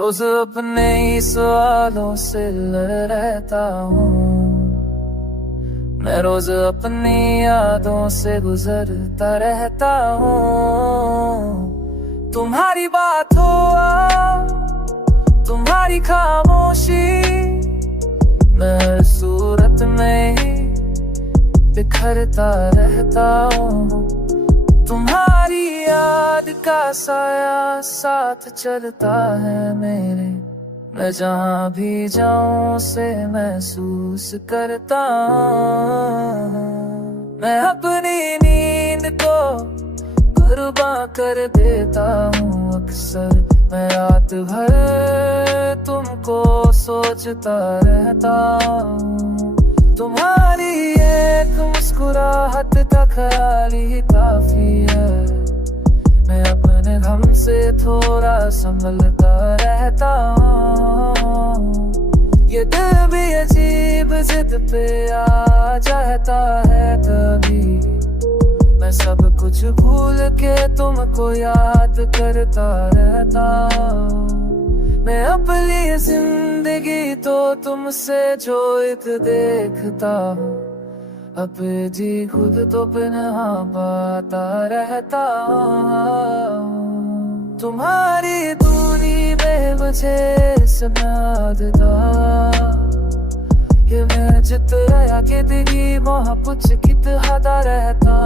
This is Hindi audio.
रोज अपने ही सवालों से लड़ रहता हूँ। मैं रोज अपनी यादों से गुजरता रहता हूँ। तुम्हारी बात हो तुम्हारी खामोशी, मैं हर सूरत में ही बिखरता रहता हूँ। तुम्हारी याद का साया साथ चलता है मेरे, मैं जहाँ भी जाऊं उसे महसूस करता हूँ। मैं अपनी नींद को कुर्बान कर देता हूँ अक्सर, मैं रात भर तुमको सोचता रहता हूँ। तुम्हारी एक मुस्कुराहट का ख्याल ही काफी है, मैं अपने गम से थोड़ा संभलता रहता हूँ। ये दिल भी अजीब जिद पे आ जाता है कभी, मैं सब कुछ भूल के तुमको याद करता रहता हूँ। मैं अपनी जिंदगी तो तुमसे जो एक देखता हूँ, अब जी खुद तो पनाह पाता रहता हूँ। तुम्हारी दूरी में मुझे सनाद था, ये मैं जितना के दिली वहाँ कुछ कितना रहता।